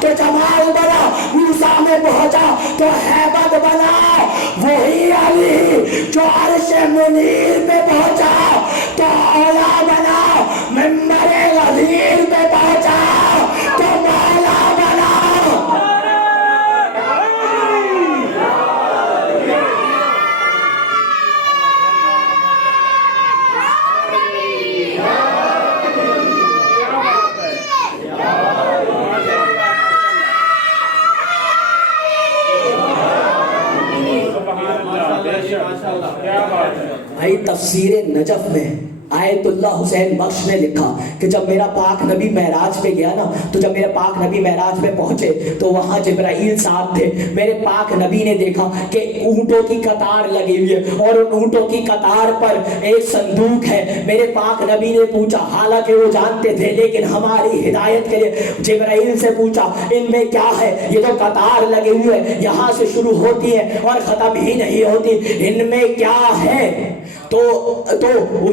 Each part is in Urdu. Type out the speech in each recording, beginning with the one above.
تو جمال بنا، موسیٰ میں پہنچا تو ہیبت بنا، وہی علی جو عرش منیر پہ پہنچا تو اولا بنا، منبر غدیر پہ پہنچا تو مولا بنا۔ بھائی تفسیر نجف میں آیت اللہ حسین بخش نے لکھا کہ جب میرا پاک نبی معراج پہ گیا نا، تو جب میرے پاک نبی معراج پہ پہنچے تو وہاں جبرائیل صاحب تھے۔ میرے پاک نبی نے دیکھا کہ اونٹوں کی قطار لگی ہوئی ہے اور ان اونٹوں کی قطار پر ایک صندوق ہے۔ میرے پاک نبی نے پوچھا، حالانکہ وہ جانتے تھے لیکن ہماری ہدایت کے لیے جبرائیل سے پوچھا ان میں کیا ہے؟ یہ تو قطار لگی ہوئی ہے، یہاں سے شروع ہوتی ہے اور ختم ہی نہیں ہوتی، ان میں کیا ہے؟ تو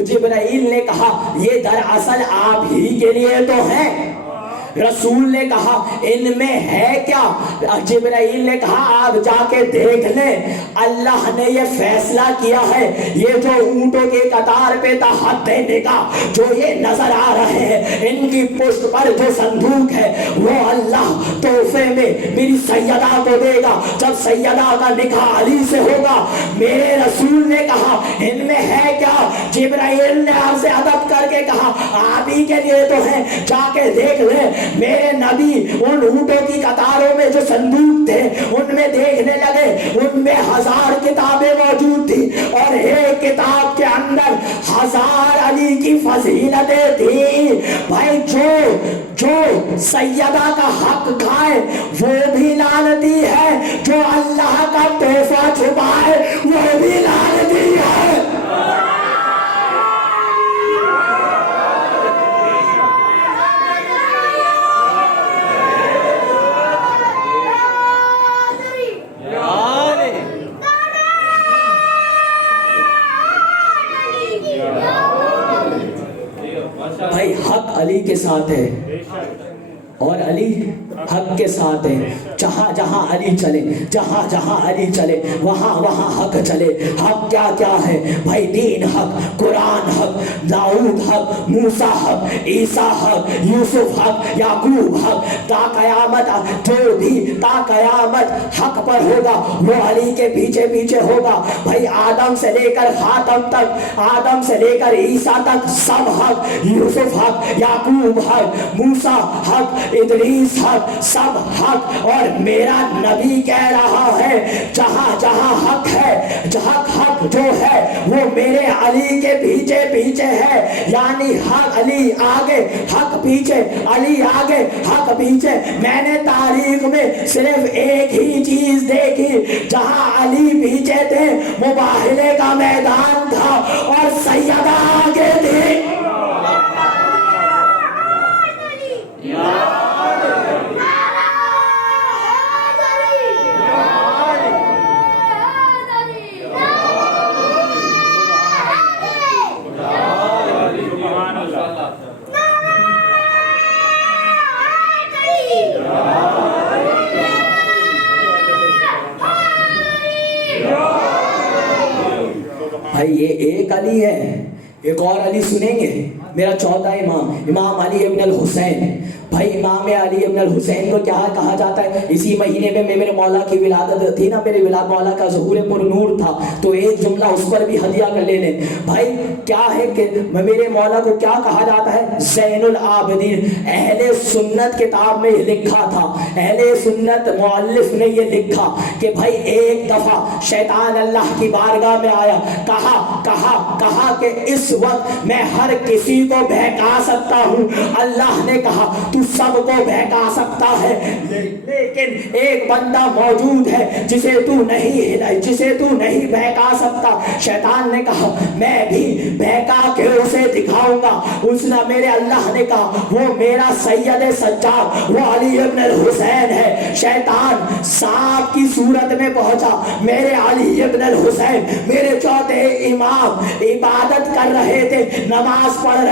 جبرائیل نے کہا یہ دراصل آپ ہی کے لیے تو ہے۔ رسول نے کہا ان میں ہے کیا؟ جبرائیل نے کہا آپ جا کے دیکھ لیں، اللہ نے یہ فیصلہ کیا ہے یہ جو اونٹوں کے قطار پہ تحت نگاہ جو یہ نظر آ رہے ہیں، ان کی پشت پر جو صندوق ہے وہ اللہ تحفے میں میری سیدہ کو دے گا جب سیدہ کا نکاح علی سے ہوگا۔ میرے رسول نے کہا ان میں ہے کیا؟ جبرائیل نے آپ سے ادب کر کے کہا آپ ہی کے لیے تو ہے، جا کے دیکھ لیں۔ میرے نبی ان اونٹوں کی قطاروں میں جو صندوق تھے ان میں دیکھنے لگے، ان میں 1000 کتابیں موجود تھی اور ایک کتاب کے اندر 1000 علی کی فضیلتیں تھی۔ بھائی جو سیدہ کا حق کھائے وہ بھی لعنتی ہے، جو اللہ کا تحفہ چھپائے وہ بھی لعنتی ہے۔ بھائی حق علی کے ساتھ ہے اور علی حق کے ساتھ ہے۔ جہاں جہاں علی چلے، جہاں جہاں علی چلے وہاں وہاں حق چلے۔ حق کیا کیا ہے بھائی؟ دین حق، قرآن حق، داؤد حق، موسیٰ حق، عیسیٰ حق، یوسف حق، یعقوب حق۔ تا قیامت جو بھی تا قیامت حق پر ہوگا وہ علی کے پیچھے پیچھے ہوگا۔ بھائی آدم سے لے کر خاتم تک، آدم سے لے کر عیسیٰ تک سب حق، یوسف حق، یعقوب حق، موسیٰ حق، ادریس حق، سب حق۔ اور میرا نبی کہہ رہا ہے جہاں جہاں حق ہے، جہاں حق جو ہے وہ میرے علی کے پیچھے پیچھے ہے، یعنی حق علی آگے حق پیچھے، علی آگے حق پیچھے۔ میں نے تاریخ میں صرف ایک ہی چیز دیکھی جہاں علی پیچھے تھے، مباہلے کا میدان تھا اور سیدہ آگے تھی۔ بھائی یہ ایک علی ہے، ایک اور علی سنیں گے، میرا چوتھا امام، امام علی ابن الحسین۔ بھائی امام علی ابن الحسین کو کیا کہا جاتا ہے؟ اسی مہینے میں میرے مولا کی ولادت تھی نا، میرے مولا کا ظہور پر نور تھا، تو ایک جملہ اس پر بھی ہدیہ کر لے لیں۔ بھائی کیا ہے کہ میرے مولا کو کیا کہا جاتا ہے؟ زین العابدین۔ اہل سنت کتاب میں لکھا تھا، اہل سنت مؤلف نے یہ لکھا کہ بھائی ایک دفعہ شیطان اللہ کی بارگاہ میں آیا، کہا کہ اس وقت میں ہر کسی کو بہکا سکتا ہوں۔ اللہ نے کہا تو سب کو بہکا سکتا ہے لیکن ایک بندہ موجود ہے جسے تو نہیں بہکا سکتا۔ شیطان نے کہا میں بھی بہکا کے اسے دکھاؤں گا۔ اس نے میرے اللہ نے کہا وہ میرا سید سجاد وہ علی ابن الحسین ہے۔ شیطان سانپ کی صورت میں پہنچا، میرے علی ابن الحسین میرے چوتھے امام عبادت کر رہے تھے، نماز پڑھ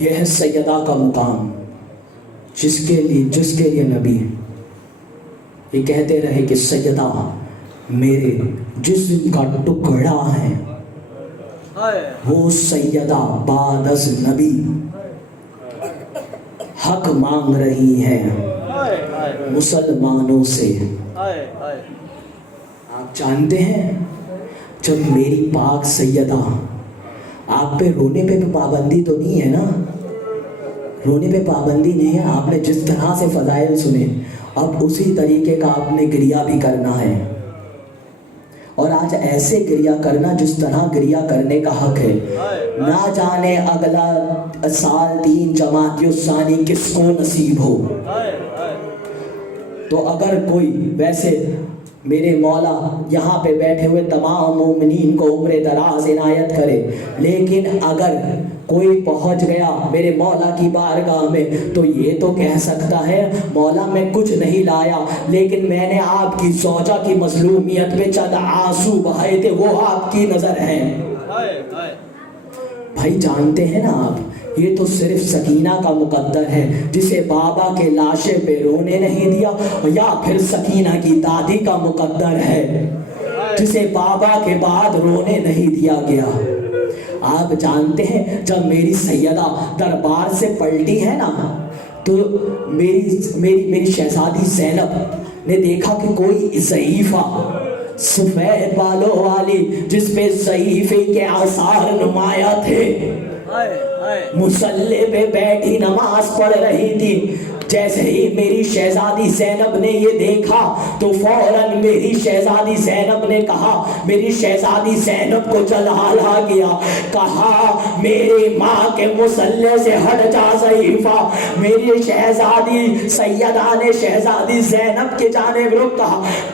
یہ ہے سیدہ کا مقام، جس کے لیے نبی یہ کہتے رہے کہ سیدہ میرے جسم کا ٹکڑا ہے، وہ سیدہ بعد از نبی حق مانگ رہی ہیں مسلمانوں سے۔ آپ جانتے ہیں جب میری پاک سیدہ، آپ پہ رونے پہ پابندی تو نہیں ہے نا، رونے پہ پابندی نہیں ہے، آپ نے جس طرح سے فضائل سنے اب اسی طریقے کا آپ نے گریہ بھی کرنا ہے، اور آج ایسے گریہ کرنا جس طرح گریہ کرنے کا حق ہے۔ نہ جانے اگلا سال 3 جماعت الثانی کس کو نصیب ہو۔ تو اگر کوئی ویسے میرے مولا یہاں پہ بیٹھے ہوئے تمام مومنین کو عمر دراز عنایت کرے، لیکن اگر کوئی پہنچ گیا میرے مولا کی بارگاہ میں تو یہ تو کہہ سکتا ہے مولا میں کچھ نہیں لایا، لیکن میں نے آپ کی زوجہ کی مظلومیت پہ چند آنسو بہائے تھے، وہ آپ کی نظر ہیں۔ بھائی جانتے ہیں نا آپ، یہ تو صرف سکینہ کا مقدر ہے جسے بابا کے لاشے پہ رونے نہیں دیا، یا پھر سکینہ کی دادی کا مقدر ہے جسے بابا کے بعد رونے نہیں دیا گیا۔ آپ جانتے ہیں جب میری سیدہ دربار سے پلٹی ہے نا تو میری شہزادی زینب نے دیکھا کہ کوئی ضعیفہ سفید بالوں والی جس پہ ضعیفے کے آثار نمایاں تھے مصلی پہ بیٹھی نماز پڑھ رہی تھی۔ جیسے ہی میری شہزادی زینب نے یہ دیکھا تو فوراً میری شہزادی زینب نے کہا، میری شہزادی زینب کو جلال آ گیا، کہا میری ماں کے مصلی سے ہٹ جا ضعیفہ۔ میری شہزادی سیدہ نے شہزادی زینب کے جانب رخ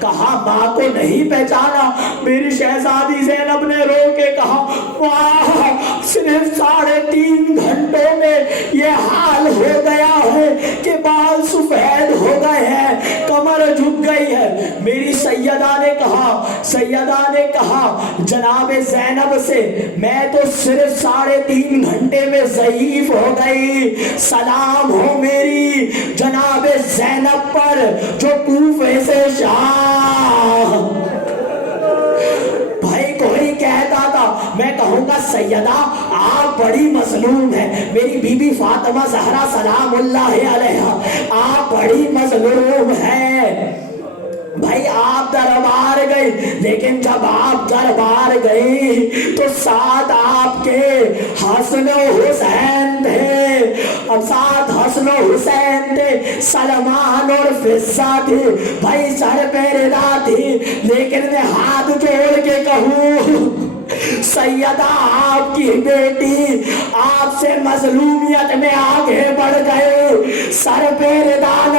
کہا ماں کو نہیں پہچانا؟ میری شہزادی زینب نے رو کے کہا واہ، صرف 3.5 گھنٹوں میں یہ حال ہو گیا ہے کہ بال سفید ہو گئے ہیں، کمر جھک گئی ہے۔ میری سیدہ نے کہا جناب زینب سے میں تو صرف 3.5 گھنٹے میں ضعیف ہو گئی، سلام ہو میری جناب زینب پر جو کوفے سے شاہ۔ بھائی کوئی کہتا تھا میں کہوں گا سیدہ آپ بڑی مظلوم ہیں، میری بی بی فاطمہ زہرا سلام اللہ علیہا آپ بڑی مظلوم ہیں۔ بھائی آپ دربار گئی، لیکن جب آپ دربار گئی تو ساتھ آپ کے حسن و حسین تھے، اب ساتھ حسن و حسین تھے، سلمان اور فضہ تھی، بھائی سر پہ رضا تھی، لیکن میں ہاتھ جوڑ کے کہوں سیدہ آپ کی بیٹی آپ سے مظلومیت میں آگے بڑھ گئے، سر پہ رضا